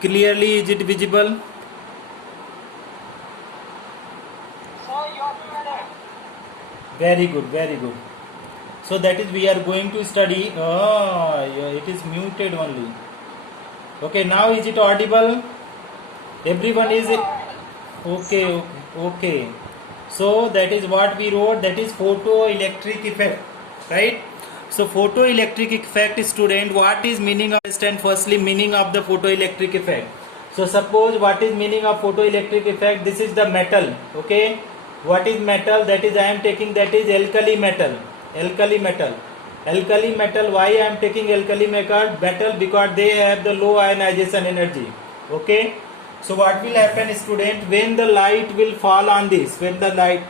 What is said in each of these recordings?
Clearly, is it visible? Very good, very good. So that is we are going to study. Yeah, it is muted only. Okay, now is it audible? Everyone is okay, okay, okay. So that is what we wrote. That is photoelectric effect, right? So photoelectric effect, student. What is meaning of understand? Firstly, meaning of the photoelectric effect. So suppose what is meaning of photoelectric effect? This is the metal. Okay. What is metal? That is I am taking that is alkali metal. Alkali metal. Alkali metal. Why I am taking alkali metal? Because they have the low ionization energy. Okay. So what will happen, student, when the light will fall on this? When the light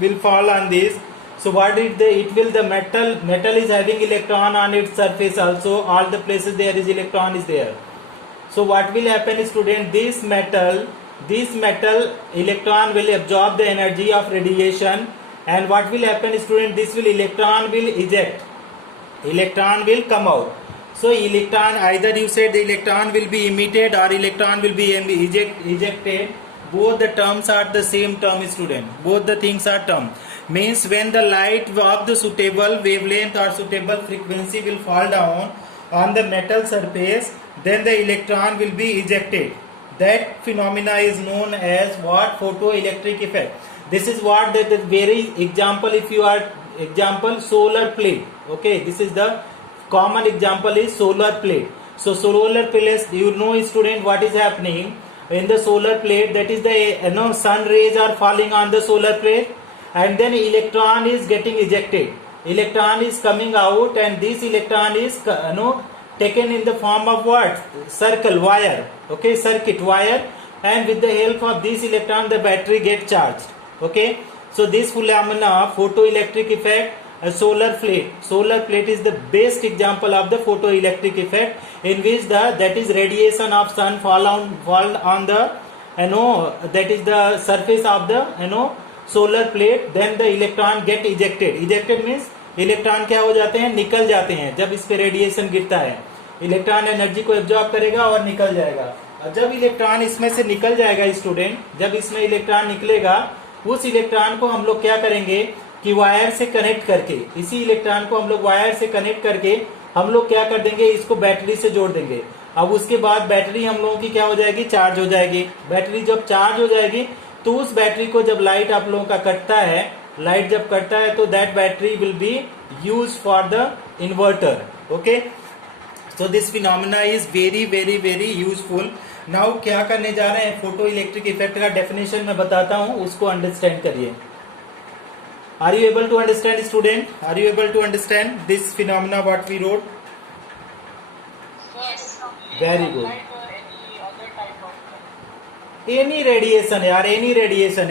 will fall on this, so what it will the metal is having electron on its surface also. All the places there is electron is there. So what will happen, student? This metal electron will absorb the energy of radiation, and what will happen, student? This will electron will eject. Electron will come out. So electron, either you said the electron will be emitted or electron will be ejected. Both the terms are the same term, student. Both the things are term. Means when the light of the suitable wavelength or suitable frequency will fall down on the metal surface, then the electron will be ejected. That phenomena is known as what? Photoelectric effect. This is what the very example, if you are example solar plate. Okay, this is the common example is solar plate. So solar plate, you know, student, what is happening in the solar plate? That is the sun rays are falling on the solar plate, and then electron is getting ejected. Electron is coming out, and this electron is taken in the form of what? Circle wire. Okay, circuit wire, and with the help of this electron the battery get charged. Okay, so this phenomena, photoelectric effect, a solar plate is the best example of the photoelectric effect, in which that is radiation of sun fall on the that is the surface of the solar plate. Then the electron get ejected means electron क्या हो जाते हैं? निकल जाते हैं. जब इस पे रेडिएशन गिरता है, इलेक्ट्रॉन एनर्जी को एब्जॉर्ब करेगा और निकल जाएगा. और जब इलेक्ट्रॉन इसमें से निकल जाएगा स्टूडेंट, जब इसमें इलेक्ट्रॉन निकलेगा, उस इलेक्ट्रॉन को हम लोग क्या करेंगे कि वायर से कनेक्ट करके, इसी इलेक्ट्रॉन को हम लोग वायर से कनेक्ट करके हम लोग क्या कर देंगे, इसको बैटरी से जोड़ देंगे. अब उसके बाद बैटरी हम लोगों की क्या हो जाएगी? चार्ज हो जाएगी. बैटरी जब चार्ज हो जाएगी तो उस बैटरी को जब लाइट आप लोगों का कटता है, लाइट जब कटता है तो that battery will be use for the inverter. Okay, so this phenomena is very very very useful. Now क्या करने जा रहे हैं? फोटो इलेक्ट्रिक इफेक्ट का डेफिनेशन मैं बताता हूं, उसको अंडरस्टैंड करिए. Are you able to understand, student? Are you able to understand this phenomena what we wrote? Yes. Very good. Any radiation, yaar, any radiation,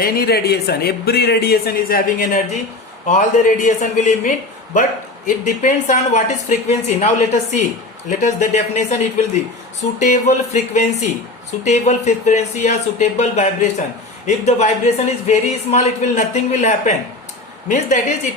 every radiation is having energy. All the radiation will emit, but it depends on what is frequency. Now let us see. Let us the definition. It will be suitable frequency or suitable vibration. If the vibration is very small, nothing will happen. Means that is it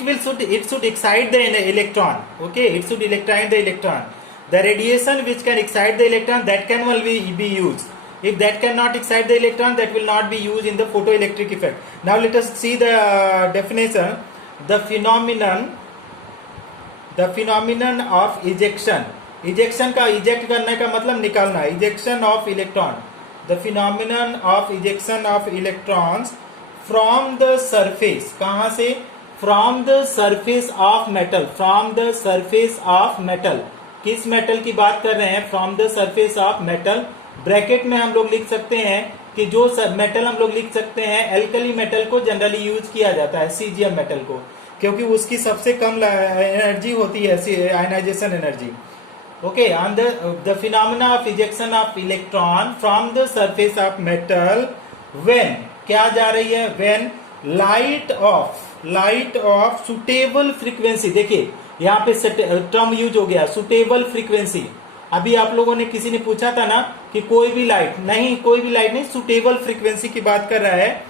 should excite the electron. Okay, it should excite the electron. The radiation which can excite the electron, that can only be used. If that cannot excite the electron, that will not be used in the photoelectric effect. Now let us see the definition. The phenomenon of ejection. Ejection का eject करने का मतलब निकालना. Ejection of electron. The phenomenon of ejection of electrons from the surface. कहाँ से? From the surface of metal. From the surface of metal. किस metal की बात कर रहे हैं? From the surface of metal. Bracket में हम लोग लिख सकते हैं कि जो मेटल हम लोग लिख सकते हैं, एल्कली मेटल को जनरली यूज किया जाता है, सीजियम मेटल को, क्योंकि उसकी सबसे कम एनर्जी होती है, ionisation energy. Okay, on the phenomena of ejection of electron from the surface of metal when क्या जा रही है? When light of suitable frequency. देखिए यहाँ पे टर्म यूज हो गया, सुटेबल फ्रीक्वेंसी. अभी आप लोगों ने किसी ने पूछा था ना कि कोई भी लाइट नहीं, सुटेबल फ्रीक्वेंसी की बात कर रहा है.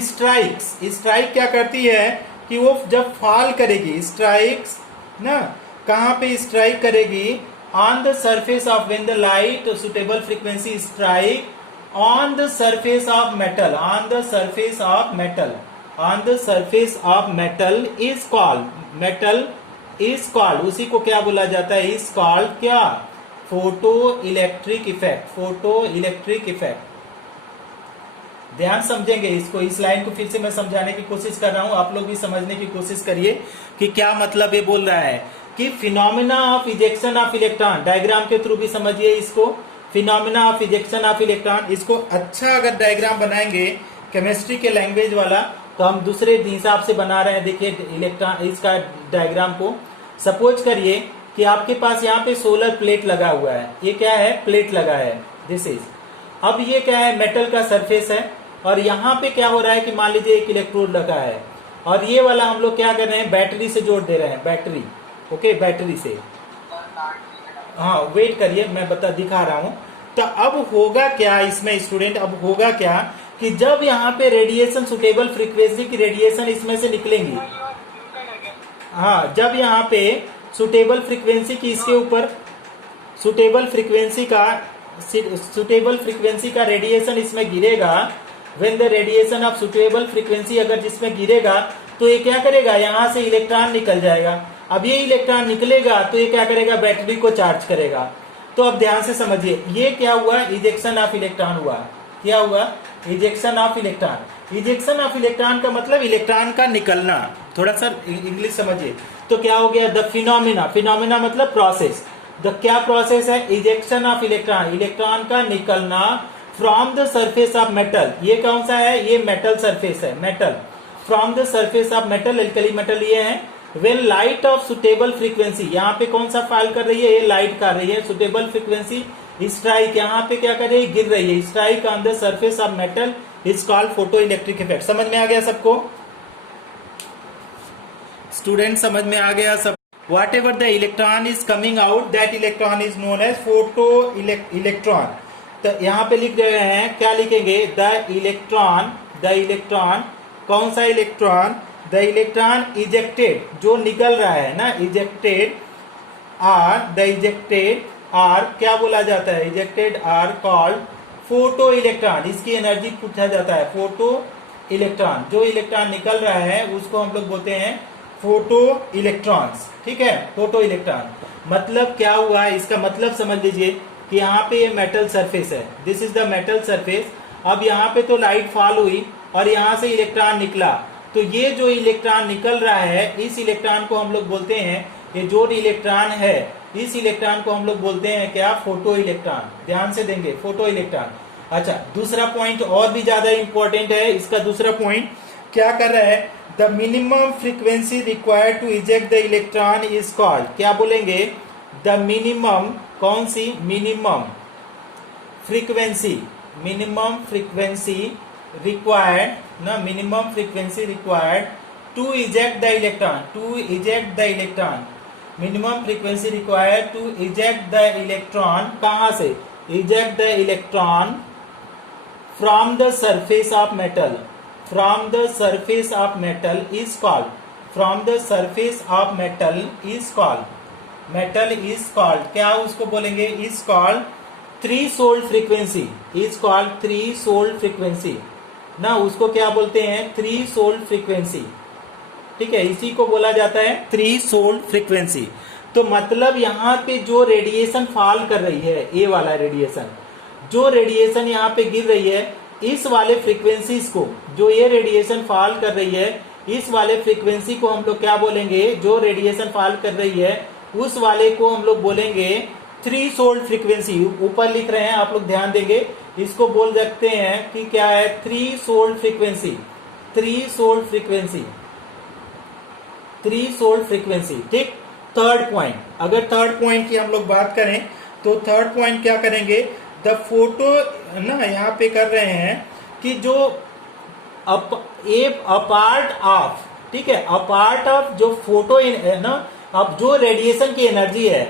स्ट्राइक क्या करती है कि वो जब फॉल करेगी, स्ट्राइक्स ना कहाँ पे स्ट्राइक करेगी? on the surface of when the light suitable frequency strike on the surface of metal, on the surface of metal, on the surface of metal is called, metal is called, उसी को क्या बोला जाता है, is called क्या, photo electric effect, photo electric effect. ध्यान समझेंगे इसको, इस लाइन को फिर से मैं समझाने की कोशिश कर रहा हूं, आप लोग भी समझने की कोशिश करिए कि क्या मतलब ये बोल रहा है कि phenomena of ejection of electron, diagram के थ्रू भी समझिए इसको, phenomena of ejection of electron, इसको अच्छा अगर डायग्राम बनाएंगे केमिस्ट्री के लैंग्वेज वाला, तो हम दूसरे हिसाब से बना रहे हैं। देखिए इलेक्ट्रॉन, इसका डायग्राम को सपोज करिए कि आपके पास यहाँ पे सोलर प्लेट लगा हुआ है, ये क्या है, प्लेट लगा है, दिस इज, अब ये क्या है, मेटल का सरफेस है, और यहाँ पे क्या हो रहा है कि मान लीजिए एक इलेक्ट्रोड लगा है, और ये वाला हम लोग क्या कर रहे हैं, बैटरी से जोड़ दे रहे हैं, बैटरी, ओके, बैटरी से, हाँ वेट करिए मैं दिखा रहा हूं। तो अब होगा क्या इसमें स्टूडेंट, अब होगा क्या कि जब यहाँ पे रेडिएशन, सुटेबल फ्रीक्वेंसी की रेडिएशन इसमें से निकलेंगी, हाँ जब यहाँ पे सुटेबल फ्रीक्वेंसी की इसके ऊपर सुटेबल फ्रीक्वेंसी का रेडिएशन इसमें गिरेगा, when the radiation of suitable frequency अगर जिसमें गिरेगा, तो ये क्या करेगा, यहाँ से इलेक्ट्रॉन निकल जाएगा। अब ये इलेक्ट्रॉन निकलेगा तो ये क्या करेगा, बैटरी को चार्ज करेगा। तो अब ध्यान से समझिए, ये क्या हुआ, इजेक्शन ऑफ इलेक्ट्रॉन हुआ, क्या हुआ, ejection of electron. Ejection of electron का मतलब इलेक्ट्रॉन का निकलना, थोड़ा सा इंग्लिश समझिए। तो क्या हो गया, द फिनोमिना, फिनोमिना मतलब प्रोसेस, द क्या प्रोसेस है, इजेक्शन ऑफ इलेक्ट्रॉन, इलेक्ट्रॉन का निकलना from the surface of metal, ये कौन सा है, ये मेटल सरफेस है, metal, from the surface of metal, alkali metal ये है। When light of suitable frequency, यहाँ पे कौन सा फाइल कर रही है, ये लाइट कर रही है, सुटेबल फ्रीक्वेंसी स्ट्राइक, यहाँ पे क्या कर रही है, गिर रही है, strike on the surface of metal is called photo electric effect. समझ में आ गया सबको स्टूडेंट, समझ में आ गया सब। Whatever the electron is coming out, that electron is known as photo electron. तो यहाँ पे लिख रहे हैं, क्या लिखेंगे, द इलेक्ट्रॉन, कौन सा इलेक्ट्रॉन, द इलेक्ट्रॉन इजेक्टेड, जो निकल रहा है ना, ejected are, the ejected are क्या बोला जाता है, ejected are called photo electron, इसकी एनर्जी पूछा जाता है, फोटो इलेक्ट्रॉन, जो इलेक्ट्रॉन निकल रहा है उसको हम लोग बोलते हैं फोटो इलेक्ट्रॉन्स, ठीक है, फोटो इलेक्ट्रॉन। मतलब क्या हुआ है, इसका मतलब समझ लीजिए कि यहाँ पे ये मेटल सरफेस है, this is the metal surface. अब यहाँ पे तो लाइट फॉल हुई और यहाँ से इलेक्ट्रॉन निकला, तो ये जो इलेक्ट्रॉन निकल रहा है, इस इलेक्ट्रॉन को हम लोग बोलते हैं, ये जो इलेक्ट्रॉन है इस इलेक्ट्रॉन को हम लोग बोलते हैं क्या, फोटो इलेक्ट्रॉन। ध्यान से देंगे, फोटो इलेक्ट्रॉन। अच्छा, दूसरा पॉइंट और भी ज्यादा इंपॉर्टेंट है, इसका दूसरा पॉइंट क्या कर रहा है, the minimum frequency required to eject the electron is called, क्या बोलेंगे, द मिनिमम, कौन सी, minimum frequency, minimum frequency required ना, minimum frequency required to eject the electron, to eject the electron, minimum frequency required to eject the electron, कहां से, eject the electron from the surface of metal, from the surface of metal is called, from the surface of metal is called, metal is called, क्या उसको बोलेंगे, is called threshold frequency, is called threshold frequency ना, उसको क्या बोलते हैं, threshold frequency, ठीक है, इसी को बोला जाता है थ्रीशोल्ड फ्रीक्वेंसी। तो मतलब यहाँ पे जो रेडिएशन फॉल कर रही है, ये वाला रेडिएशन, जो रेडिएशन यहाँ पे गिर रही है, इस वाले फ्रीक्वेंसीज को, जो ये रेडिएशन फॉल कर रही है, इस वाले फ्रीक्वेंसी को हम लोग क्या बोलेंगे, जो रेडिएशन फॉल कर रही है उस वाले को हम लोग बोलेंगे थ्रीशोल्ड फ्रीक्वेंसी। ऊपर लिख रहे हैं, आप लोग ध्यान देंगे, इसको बोल सकते हैं कि क्या है, threshold frequency, threshold frequency, threshold frequency, ठीक। थर्ड पॉइंट, अगर थर्ड पॉइंट की हम लोग बात करें तो थर्ड पॉइंट क्या करेंगे, द फोटो ना, यहाँ पे कर रहे हैं कि जो अपार्ट ऑफ, ठीक है, अपार्ट ऑफ जो फोटो ना, अब जो रेडिएशन की एनर्जी है,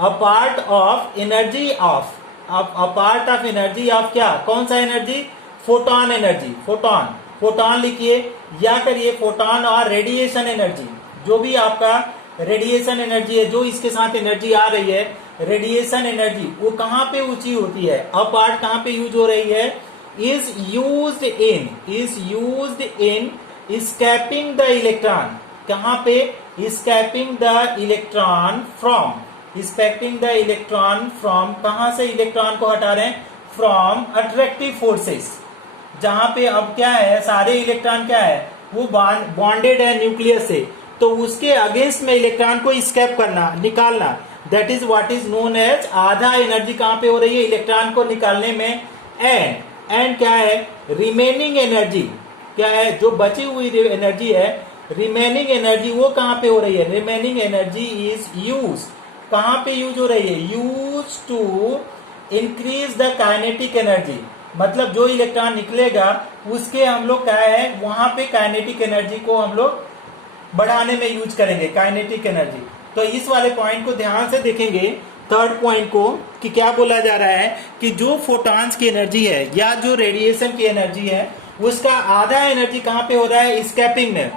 apart of energy of, apart of energy of क्या, कौन सा energy, photon energy, photon, photon लिखिए या करिए, फोटोन और रेडिएशन एनर्जी, जो भी आपका रेडिएशन एनर्जी है, जो इसके साथ एनर्जी आ रही है, रेडिएशन एनर्जी वो कहाँ पे ऊंची होती है, अ पार्ट कहाँ पे यूज हो रही है, is used in escaping the electron, कहाँ पे, escaping the electron from, escaping the electron from, कहाँ से इलेक्ट्रॉन को हटा रहे हैं, फ्रॉम अट्रैक्टिव फोर्सेस, जहां पे अब क्या है, सारे इलेक्ट्रॉन क्या है, वो बॉन्डेड है न्यूक्लियस से, तो उसके अगेंस्ट में इलेक्ट्रॉन को स्केप करना, निकालना, that is what is known as, आधा एनर्जी कहां पे हो रही है, इलेक्ट्रॉन को निकालने में, एंड क्या है, रिमेनिंग एनर्जी, क्या है, जो बची हुई एनर्जी है, रिमेनिंग एनर्जी वो कहां पे हो रही है, रिमेनिंग एनर्जी इज यूज, कहां पे यूज हो रही है, use to increase the kinetic energy, मतलब जो इलेक्ट्रॉन निकलेगा उसके हम लोग क्या है, वहां पे काइनेटिक एनर्जी को हम लोग बढ़ाने में यूज करेंगे, काइनेटिक एनर्जी। तो इस वाले पॉइंट को ध्यान से देखेंगे, थर्ड पॉइंट को, कि क्या बोला जा रहा है कि जो फोटॉन्स की एनर्जी है या जो रेडिएशन की एनर्जी है उसका आधा एनर्जी कहां पे हो रहा है, स्कैपिंग में,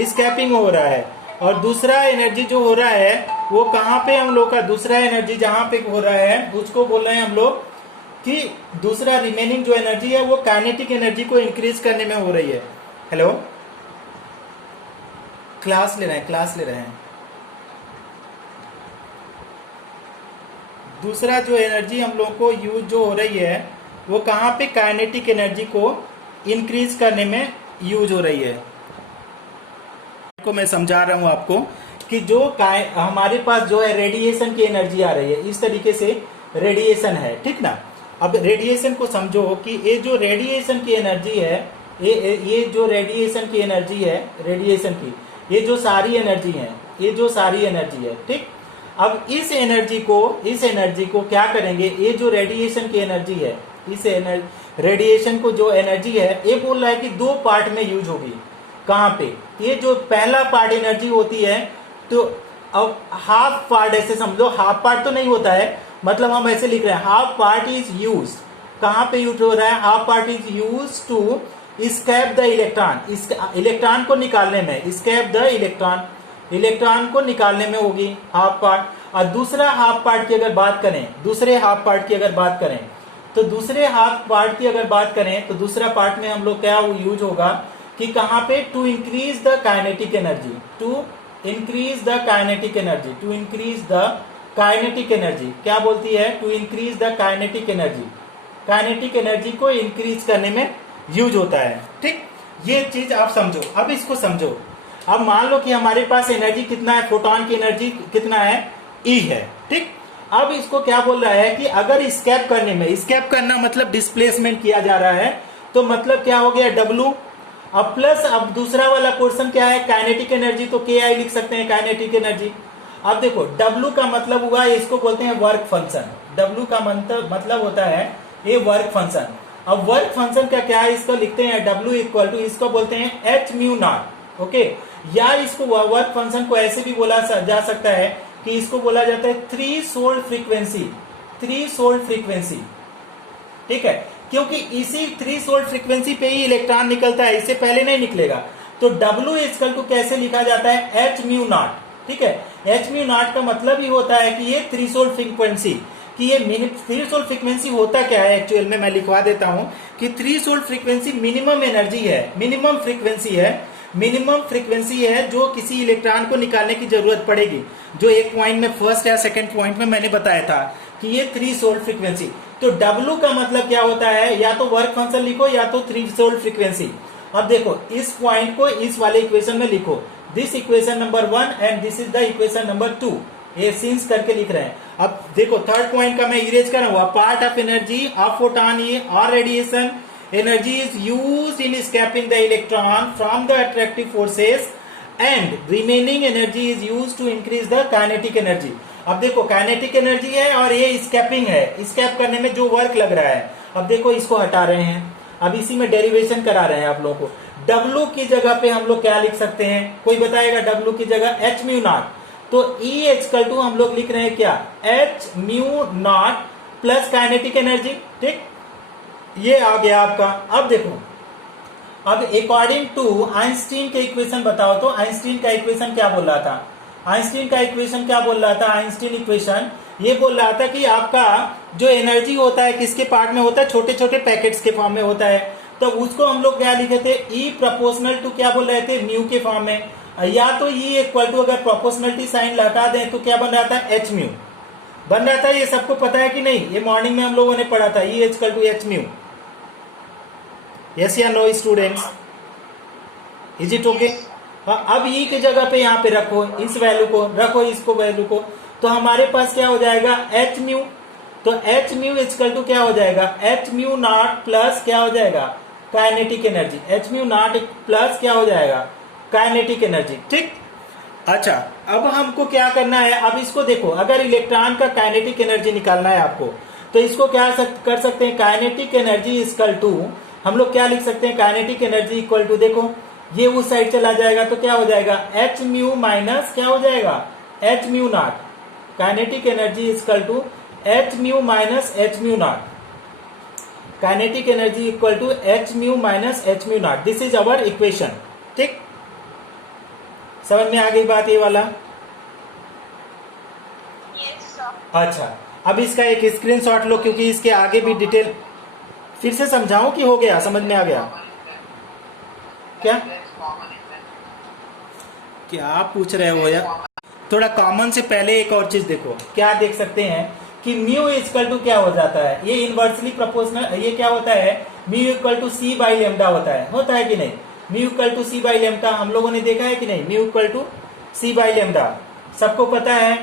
स्कैपिंग हो रहा है, और दूसरा एनर्जी जो हो रहा है वो कहां पे, हम लोग का दूसरा एनर्जी जहां पे हो रहा है उसको बोल रहे हैं हम लोग कि दूसरा रिमेनिंग जो एनर्जी है वो काइनेटिक एनर्जी को इंक्रीज करने में हो रही है। हेलो, क्लास ले रहे हैं। दूसरा जो एनर्जी हम लोग को यूज जो हो रही है वो कहां पे, काइनेटिक एनर्जी को इंक्रीज करने में यूज हो रही है। को मैं समझा रहा हूं आपको कि जो हमारे पास जो है रेडिएशन की एनर्जी आ रही है, इस तरीके से रेडिएशन है, ठीक ना। अब रेडिएशन को समझो कि ये जो रेडिएशन की एनर्जी है, ये जो रेडिएशन की एनर्जी है, रेडिएशन की ये जो सारी एनर्जी है, ये जो सारी एनर्जी है, ठीक। अब इस एनर्जी को क्या करेंगे, ये जो रेडिएशन की एनर्जी है, इस रेडिएशन को जो एनर्जी है, ये बोल रहा है कि दो पार्ट में यूज होगी, कहां पे, ये जो पहला पार्ट एनर्जी होती है, तो अब हाफ पार्ट, ऐसे समझो, हाफ पार्ट तो नहीं होता है, मतलब हम ऐसे लिख रहे हैं, हाफ पार्ट इज यूज, कहां पे यूज हो रहा है, half part is use to escape the electron, electron को निकालने में, स्कैप द इलेक्ट्रॉन को निकालने में होगी हाफ पार्ट। और दूसरा हाफ पार्ट की अगर बात करें, दूसरे हाफ पार्ट की अगर बात करें, तो दूसरे हाफ पार्ट की अगर बात करें तो दूसरा पार्ट में हम लोग क्या यूज होगा कि कहां पे, to increase the kinetic energy, to increase the kinetic energy, to increase the kinetic energy, क्या बोलती है, to increase the kinetic energy, kinetic energy को इंक्रीज करने में यूज होता है, ठीक। ये चीज आप समझो। अब इसको समझो, अब मान लो कि हमारे पास एनर्जी कितना है, फोटोन की एनर्जी कितना है, ई है, ठीक। अब इसको क्या बोल रहा है कि अगर स्कैप करने में, स्कैप करना मतलब डिस्प्लेसमेंट किया जा रहा है, तो मतलब क्या हो गया, डब्लू, अब प्लस, अब दूसरा वाला पोर्शन क्या है, काइनेटिक एनर्जी, तो के आई लिख सकते हैं, काइनेटिक एनर्जी। अब देखो, डब्लू का मतलब हुआ, इसको बोलते हैं वर्क फंक्शन, डब्लू का मतलब होता है ये वर्क फंक्शन। अब वर्क फंक्शन का क्या है, इसको लिखते हैं डब्लू इक्वल टू, इसको बोलते हैं एच म्यू नॉट, ओके। या इसको वर्क फंक्शन को ऐसे भी बोला जा सकता है कि इसको बोला जाता है थ्रीशोल्ड फ्रीक्वेंसी, थ्रीशोल्ड फ्रीक्वेंसी, ठीक है, क्योंकि इसी थ्रीशोल्ड फ्रीक्वेंसी पे ही इलेक्ट्रॉन निकलता है, इससे पहले नहीं निकलेगा। तो डब्लू इक्वल टू कैसे लिखा जाता है, एच म्यू नॉट, ठीक है। एच म्यू नॉट का मतलब ही होता है कि ये थ्रीशोल्ड फ्रीक्वेंसी, कि ये थ्रीशोल्ड फ्रीक्वेंसी होता क्या है एक्चुअल में, मैं लिखवा देता हूं कि थ्रीशोल्ड फ्रीक्वेंसी मिनिमम एनर्जी है, मिनिमम फ्रीक्वेंसी है, मिनिमम फ्रीक्वेंसी है जो किसी इलेक्ट्रॉन को निकालने की जरूरत पड़ेगी, जो एक पॉइंट में, फर्स्ट या सेकंड पॉइंट में मैंने बताया था कि ये थ्रीशोल्ड फ्रीक्वेंसी। तो डब्लू का मतलब क्या होता है, या तो वर्क फंक्शन लिखो या तो थ्रीशोल्ड फ्रीक्वेंसी। अब देखो, इस पॉइंट को इस वाले इक्वेशन में लिखो, this equation number 1 and this is the equation number 2, ये सिंस करके लिख रहे हैं। अब देखो, थर्ड पॉइंट का मैं इरेज कर रहा हूं, part of energy of photon और radiation energy is used in escaping the electron from the attractive forces and remaining energy is used to increase the kinetic energy। अब देखो, काइनेटिक एनर्जी है और ये स्कैपिंग है, स्कैप करने में जो वर्क लग रहा है, अब देखो इसको हटा रहे हैं, अब इसी में डेरिवेशन करा रहे हैं आप लोगों को। डब्लू की जगह पे हम लोग क्या लिख सकते हैं, कोई बताएगा, डब्लू की जगह एच म्यू नॉट, तो ई इक्वल टू हम लोग लिख रहे हैं क्या, H mu not plus kinetic energy, ठीक, ये आ गया आपका। अब देखो, अब अकॉर्डिंग टू आइंस्टीन के इक्वेशन बताओ, तो आइंस्टीन का इक्वेशन क्या बोल रहा था, आइंस्टीन का इक्वेशन क्या बोल रहा था, आइंस्टीन इक्वेशन ये बोल रहा था कि आपका जो एनर्जी होता है किसके पार्ट में होता है, छोटे छोटे पैकेट्स के फॉर्म में होता है। तो उसको हम लोग क्या लिखे थे, ई प्रोपोर्शनल टू क्या बोल रहे थे, म्यू के फॉर्म में। या तो ई इक्वल टू, अगर प्रोपोर्शनलिटी साइन हटा दें तो क्या बन रहा था, एच म्यू बन रहा था। ये सबको पता है कि नहीं, ये मॉर्निंग में हम लोगों ने पढ़ा था, E equal to H mu. Yes या no students, is it okay? हाँ, अब ई की जगह पे यहाँ पे रखो इस वैल्यू को, रखो इसको वैल्यू को, तो हमारे पास क्या हो जाएगा, एच म्यू। तो एच म्यू इक्वल टू क्या हो जाएगा, एच म्यू नॉट प्लस क्या हो जाएगा, kinetic energy. H mu not plus क्या हो जाएगा, काइनेटिक एनर्जी। ठीक, अच्छा अब हमको क्या करना है, अब इसको देखो, अगर इलेक्ट्रॉन का काइनेटिक एनर्जी निकालना है आपको, तो इसको क्या कर सकते हैं, काइनेटिक एनर्जी इक्वल टू, हम लोग क्या लिख सकते हैं, काइनेटिक एनर्जी इक्वल टू, देखो ये उस साइड चला जाएगा तो क्या हो जाएगा, एच म्यू माइनस क्या हो जाएगा, h mu naught. Kinetic energy equal to H mu minus h mu naught. Kinetic energy equal to H mu minus h mu naught. This is our equation. ठीक, समझ में आ गई बात ये वाला? yes, अच्छा, अब इसका एक स्क्रीनशॉट लो, क्योंकि इसके आगे भी डिटेल फिर से समझाऊं कि हो गया, समझ में आ गया? क्या क्या पूछ रहे हो यार? थोड़ा कॉमन से पहले एक और चीज देखो, क्या देख सकते हैं कि म्यू इक्वल टू क्या हो जाता है, ये इनवर्सली प्रोपोर्शनल, ये क्या होता है, mu equal to c by lambda होता है कि नहीं? Mu equal to c by lambda हम लोगों ने देखा है कि नहीं, mu equal to c by lambda सबको पता है।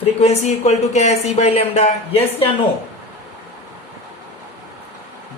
फ्रीक्वेंसी इक्वल टू क्या है, सी बाई लेमडा। यस या नो?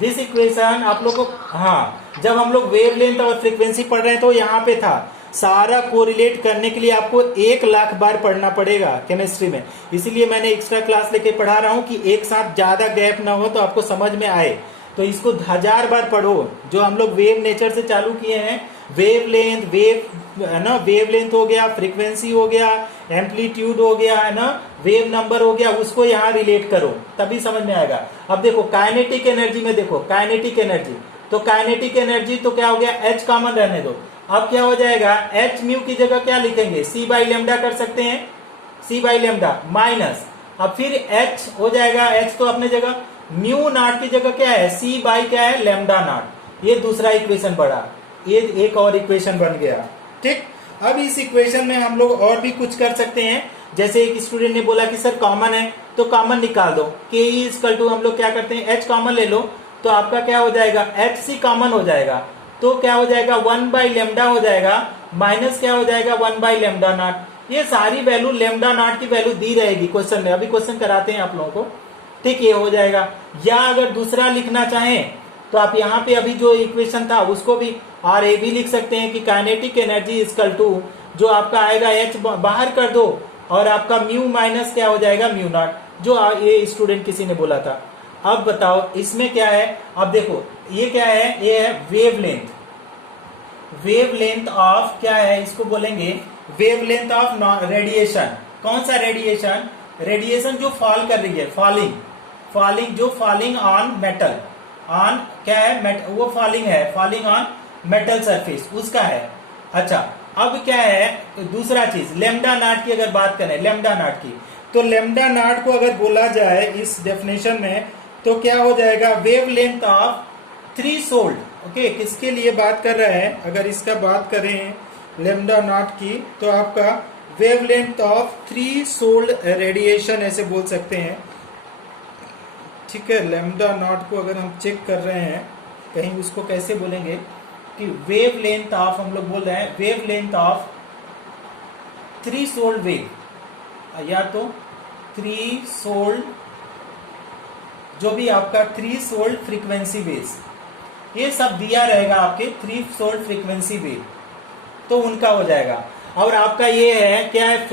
दिस इक्वेशन आप लोग को, हाँ, जब हम लोग वेवलेंथ और फ्रीक्वेंसी पढ़ रहे हैं तो यहाँ पे था, सारा कोरिलेट करने के लिए आपको 1,00,000 बार पढ़ना पड़ेगा केमिस्ट्री में। इसीलिए मैंने एक्स्ट्रा क्लास लेके पढ़ा रहा हूँ कि एक साथ ज्यादा गैप ना हो तो आपको समझ में आए। तो इसको 1000 बार पढ़ो, जो हम लोग वेव नेचर से चालू किए हैं, वेवलेंथ, वेव है ना, वेवलेंथ हो गया, फ्रीक्वेंसी हो गया, एम्पलीट्यूड हो गया, है ना, वेव नंबर हो गया, उसको यहाँ रिलेट करो तभी समझ में आएगा। अब देखो काइनेटिक एनर्जी में, देखो काइनेटिक एनर्जी, तो काइनेटिक एनर्जी तो क्या हो गया, एच कॉमन रहने दो। अब क्या हो जाएगा, एच म्यू की जगह क्या लिखेंगे, सी बाई लेमडा कर सकते हैं, सी बाई लेमडा माइनस, अब फिर एच हो जाएगा, एच तो अपने जगह, म्यू नॉट की जगह क्या है, सी बाई क्या है, लेमडा नॉट। ये दूसरा इक्वेशन बढ़ा, ये एक और इक्वेशन बन गया। ठीक, अब इस इक्वेशन में हम लोग और भी कुछ कर सकते हैं। जैसे एक स्टूडेंट ने बोला कि सर कॉमन है, तो कॉमन निकाल दो, के ई इक्वल टू, हम लोग क्या करते हैं, एच कॉमन ले लो, तो आपका क्या हो जाएगा, एच सी कॉमन हो जाएगा, तो क्या हो जाएगा, 1 बाई लेमडा हो जाएगा, माइनस क्या हो जाएगा, 1 बाई लेमडा नॉट। ये सारी वैल्यू लेमडा नॉट की वैल्यू दी रहेगी क्वेश्चन में, अभी क्वेश्चन कराते हैं आप लोगों को। ठीक, ये हो जाएगा। या अगर दूसरा लिखना चाहें तो आप यहाँ पे अभी जो इक्वेशन था उसको भी और ये भी लिख सकते हैं कि काइनेटिक एनर्जी इक्वल टू, जो आपका आएगा एच बाहर कर दो और आपका म्यू माइनस क्या हो जाएगा, म्यू नॉट, जो ये स्टूडेंट किसी ने बोला था। अब बताओ इसमें क्या है, अब देखो ये क्या है, ये है वेवलेंथ, वेवलेंथ ऑफ क्या है, इसको बोलेंगे वेवलेंथ ऑफ रेडिएशन। कौन सा रेडिएशन, रेडिएशन जो फॉल कर रही है, फॉलिंग जो फॉलिंग ऑन मेटल, ऑन क्या है, वो फॉलिंग है, फॉलिंग ऑन मेटल सरफेस, उसका है। अच्छा, अब क्या है दूसरा चीज, लेमडा नॉट की अगर बात करें, लेमडा नॉट की, तो लेमडा नॉट को अगर बोला जाए इस डेफिनेशन में तो क्या हो जाएगा, वेवलेंथ ऑफ थ्रीशोल्ड। ओके, किसके लिए बात कर रहे हैं, अगर इसका बात करें लेमडा नॉट की, तो आपका वेवलेंथ ऑफ थ्रीशोल्ड रेडिएशन ऐसे बोल सकते हैं। ठीक है, लेमडा नॉट को अगर हम चेक कर रहे हैं कहीं, उसको कैसे बोलेंगे कि वेवलेंथ ऑफ, हम लोग बोल रहे हैं वेवलेंथ ऑफ थ्रीशोल्ड वेव, या तो थ्रीशोल्ड, जो भी आपका थ्रीशोल्ड फ्रीक्वेंसी वेव्स, ये सब दिया रहेगा आपके थ्रीशोल्ड फ्रीक्वेंसी वेव, तो उनका हो जाएगा। और आपका ये है क्या है,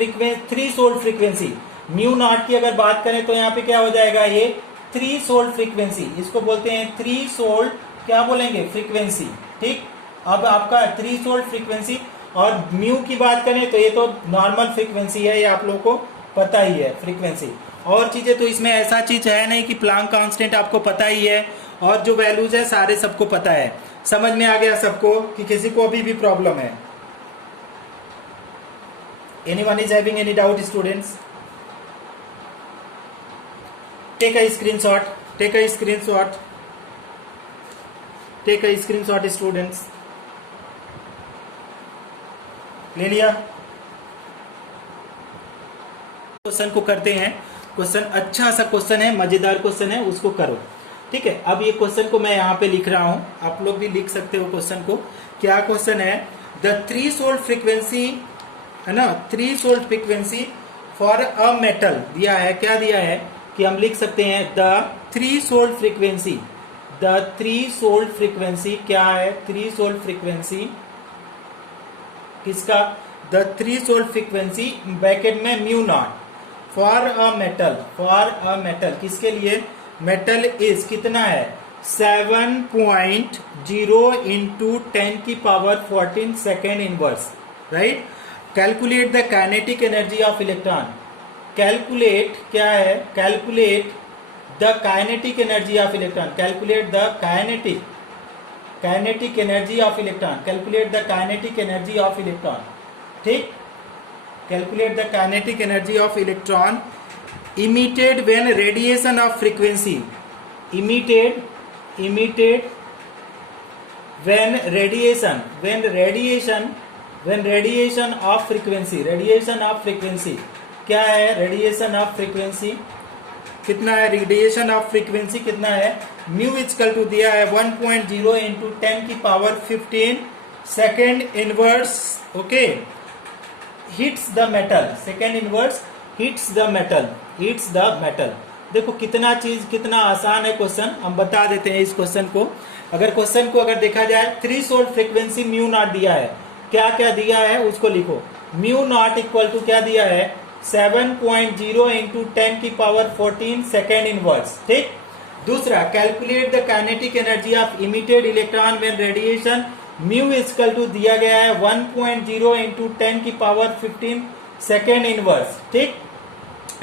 थ्रीशोल्ड फ्रीक्वेंसी, म्यू नॉट की अगर बात करें तो यहाँ पे क्या हो जाएगा, ये थ्रीशोल्ड फ्रीक्वेंसी, इसको बोलते हैं थ्रीशोल्ड, क्या बोलेंगे, फ्रीक्वेंसी। ठीक, अब आपका थ्रीशोल्ड फ्रीक्वेंसी, और म्यू की बात करें तो ये तो नॉर्मल फ्रीक्वेंसी है, ये आप लोगों को पता ही है फ्रीक्वेंसी। और चीजें तो इसमें ऐसा चीज है नहीं कि प्लांक कांस्टेंट आपको पता ही है, और जो वैल्यूज है सारे सबको पता है। समझ में आ गया सबको कि किसी को अभी भी प्रॉब्लम है? Anyone is having any doubt students? Take a screenshot, take a screenshot, take a screenshot students. ले लिया? क्वेश्चन को करते हैं। क्वेश्चन अच्छा सा क्वेश्चन है, मजेदार क्वेश्चन है, उसको करो। ठीक है, अब ये क्वेश्चन को मैं यहाँ पे लिख रहा हूं, आप लोग भी लिख सकते हो क्वेश्चन को। क्या क्वेश्चन है? द थ्रीशोल्ड फ्रीक्वेंसी, है ना, threshold frequency for a metal दिया है। क्या दिया है कि हम लिख सकते हैं the threshold frequency, the threshold frequency क्या है? थ्रीशोल्ड फ्रीक्वेंसी किसका? द थ्रीशोल्ड फ्रीक्वेंसी ब्रैकेट में mu naught for a metal, for a metal किसके लिए? मेटल इज कितना है? 7.0 इंटू 10 की power 14 second inverse, right. Calculate the kinetic energy of electron. Calculate क्या है? Calculate the kinetic energy of electron, calculate the kinetic energy of electron, calculate the kinetic energy of electron. ठीक, calculate the kinetic energy of electron emitted when radiation of frequency, emitted when radiation of frequency, radiation of frequency क्या है? radiation of frequency कितना है? Radiation of frequency कितना है? Mu equal to दिया है 1.0 into 10 की power 15 second inverse, okay, hits the metal, second inverse hits the metal, hits the metal. देखो कितना चीज, कितना आसान है क्वेश्चन, हम बता देते हैं इस क्वेश्चन को। अगर क्वेश्चन को अगर देखा जाए, थ्रीशोल्ड फ्रीक्वेंसी म्यू नॉट दिया है, क्या क्या दिया है उसको लिखो। म्यू नॉट इक्वल टू क्या दिया है? 7.0 इंटू 10 की पावर 14 सेकेंड इनवर्स। ठीक, दूसरा, calculate the kinetic energy of emitted electron when radiation, mu equal to दिया गया है 1.0 इंटू 10 की पावर 15 सेकेंड इनवर्स। ठीक,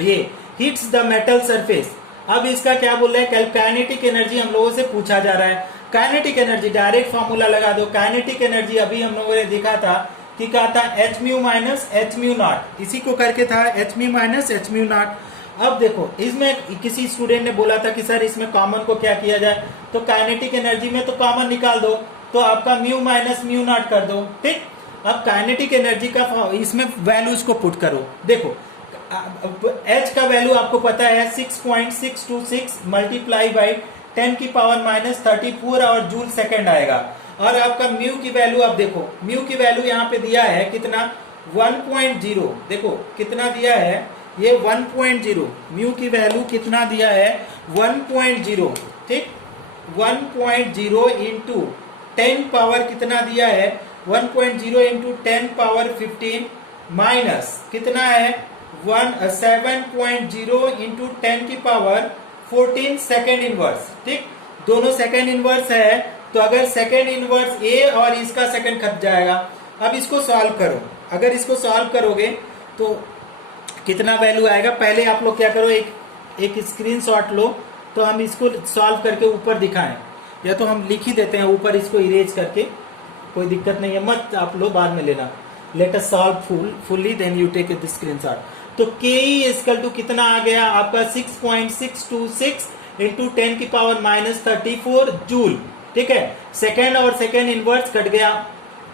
ये हिट्स द मेटल सरफेस। अब इसका क्या बोल रहा है? काइनेटिक एनर्जी हम लोगों से पूछा जा रहा है। काइनेटिक एनर्जी डायरेक्ट फॉर्मूला लगा दो। काइनेटिक एनर्जी अभी हम लोगों ने देखा था कि क्या था? H mu minus h mu not, इसी को करके था H mu minus h mu not. अब देखो इसमें किसी स्टूडेंट ने बोला था कि सर इसमें कॉमन को क्या किया जाए, तो काइनेटिक एनर्जी में तो कॉमन निकाल दो, तो आपका म्यू माइनस म्यू नॉट कर दो। ठीक, अब काइनेटिक एनर्जी का इसमें वैल्यूज को पुट करो। देखो H का वैल्यू आपको पता है 6.626 मल्टीप्लाई बाई 10 की पावर माइनस 34 और जूल सेकेंड आएगा। और आपका म्यू की वैल्यू, आप देखो म्यू की वैल्यू यहाँ पे दिया है कितना? 1.0। देखो कितना दिया है ये? 1.0। म्यू की वैल्यू कितना दिया है? 1.0। ठीक, 1.0 इंटू 10 पावर कितना दिया है? 1.0 इंटू 10 पावर 15 माइनस कितना है? 7.0 इंटू 10 की पावर 14 सेकेंड इनवर्स। ठीक, दोनों सेकेंड इनवर्स है, तो अगर सेकेंड इनवर्स ए और इसका सेकेंड खप जाएगा। अब इसको सॉल्व करो, अगर इसको सॉल्व करोगे तो कितना वैल्यू आएगा? पहले आप लोग क्या करो, एक स्क्रीनशॉट लो, तो हम इसको सॉल्व करके ऊपर दिखाएं, या तो हम लिख ही देते हैं ऊपर इसको इरेज करके, कोई दिक्कत नहीं है, मत आप लोग बाद में लेना। Let us solve fully then you take the screenshot. तो के इक्वल टू कितना आ गया आपका? 6.626 इंटू 10 की पावर माइनस 34 जूल। ठीक है, सेकेंड और सेकेंड इनवर्स कट गया।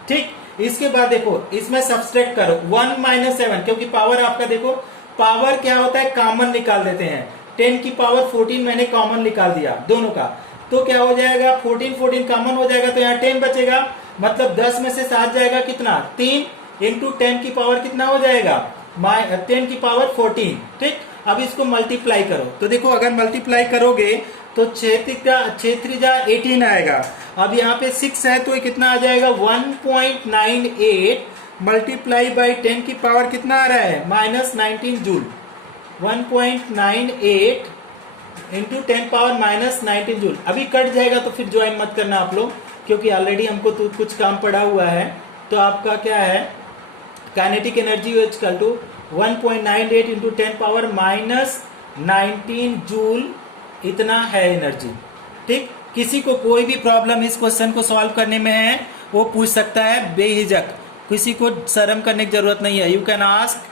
ठीक, इसके बाद देखो इसमें सब्सट्रैक्ट करो 1 माइनस 7, क्योंकि पावर आपका देखो पावर क्या होता है? कॉमन निकाल देते हैं। 10 की पावर 14 मैंने कॉमन निकाल दिया दोनों का, तो क्या हो जाएगा? 14 कॉमन हो जाएगा, तो यहाँ 10 बचेगा, मतलब 10 में से 7 जाएगा कितना? 3 इंटू 10 की पावर कितना हो जाएगा? 10 की पावर 14। ठीक, अब इसको मल्टीप्लाई करो, तो देखो अगर मल्टीप्लाई करोगे तो 6×3 18 आएगा। अब यहाँ पे 6 है तो ये कितना आ जाएगा? 1.98 मल्टीप्लाई बाई 10 की पावर कितना आ रहा है? Minus 19 joule. 1.98 into 10 power minus 19 joule. अभी कट जाएगा तो फिर ज्वाइन मत करना आप लोग, क्योंकि ऑलरेडी हमको तो कुछ काम पड़ा हुआ है। तो आपका क्या है? Kinetic energy equal to 1.98 into 10 power minus 19 joule, इतना है एनर्जी। ठीक, किसी को कोई भी प्रॉब्लम इस क्वेश्चन को सॉल्व करने में है वो पूछ सकता है बेहिजक, किसी को शर्म करने की जरूरत नहीं है। You can ask